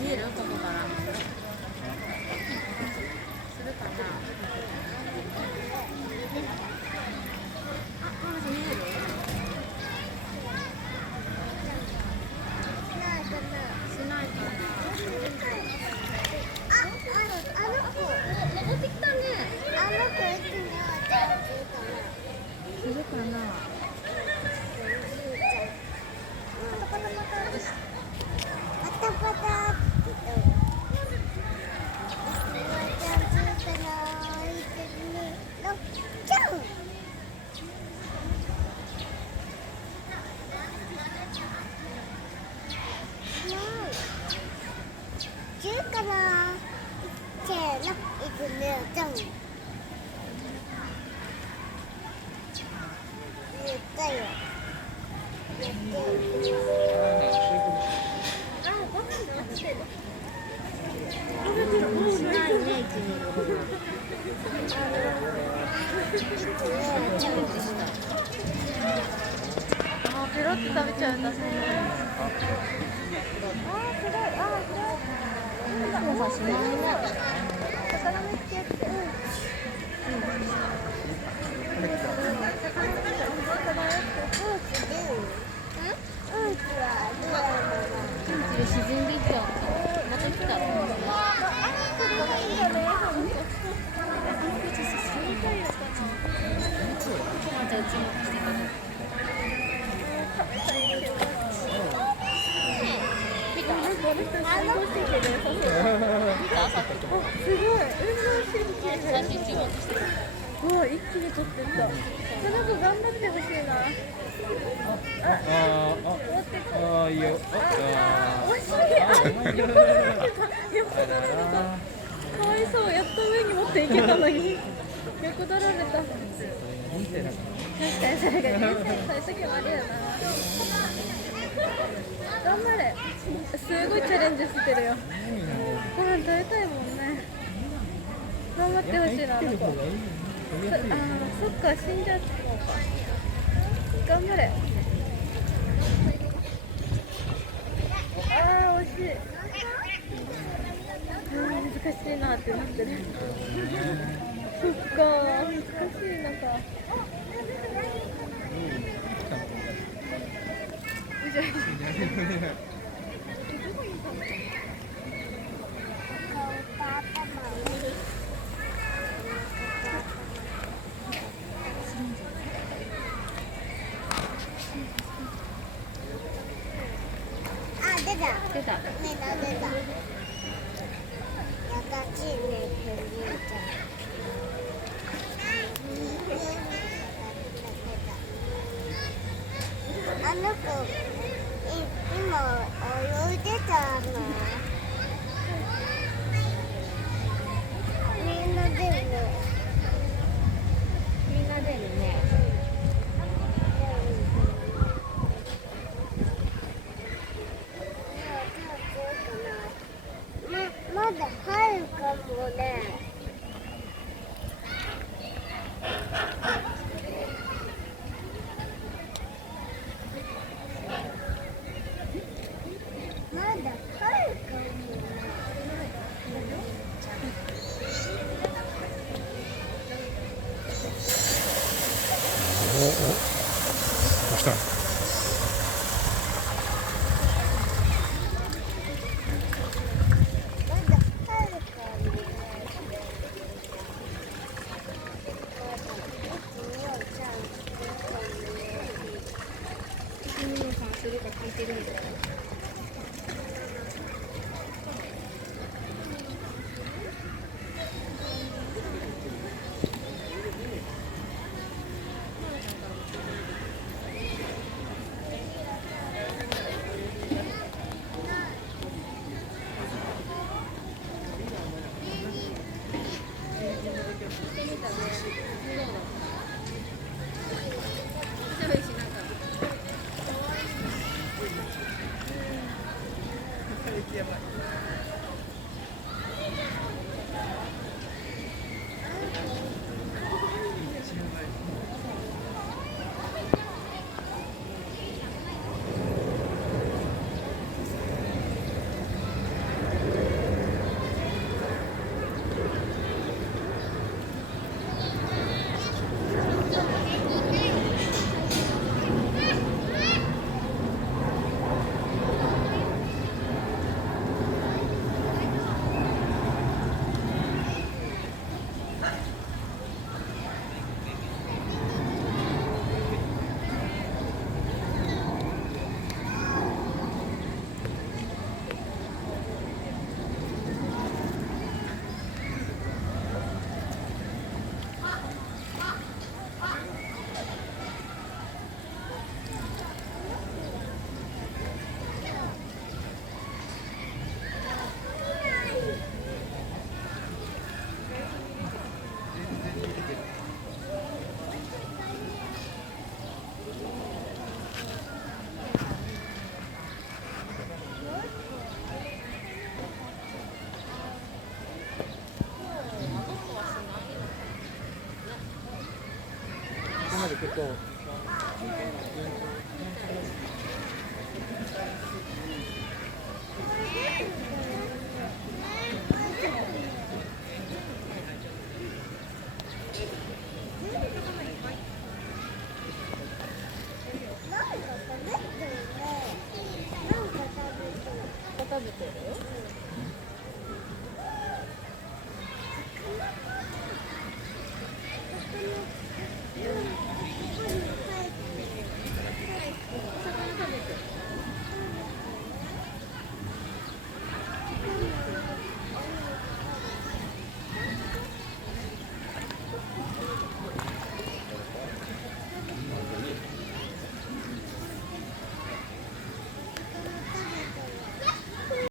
見える？ここから。するかな。あ、ママ見える？しないかな。あの子登ってきたね。するかな。パタパタかな。せーの、いくね、じゃん。言ったよ。やってる。しないね、君。あ、ペロッと食べちゃうんだね。もうしないね。魚めっちゃやって。沈んでいっちゃう。また来た。もう一気に撮ってった。この子頑張ってほしいな。いいよ。惜しい。かわいそう。やっと上に持っていけたのに横取られた。確かにそれが人生最初はあれやな。頑張れ。すごいチャレンジしてるよ。ご飯食べたいもんね。頑張ってほしいな、あの子。そっか、死んじゃったのか。頑張れ。惜しい。難しいなってなってる。そっか、難しいのか。出た。やかちね、あの子、今泳いでたの。みんな出るね。まだ入るかもね。まだ入るかもね。どうしたの？するか聞いてるみたいな。しゃべりしなかった。ここまで結構食べてる？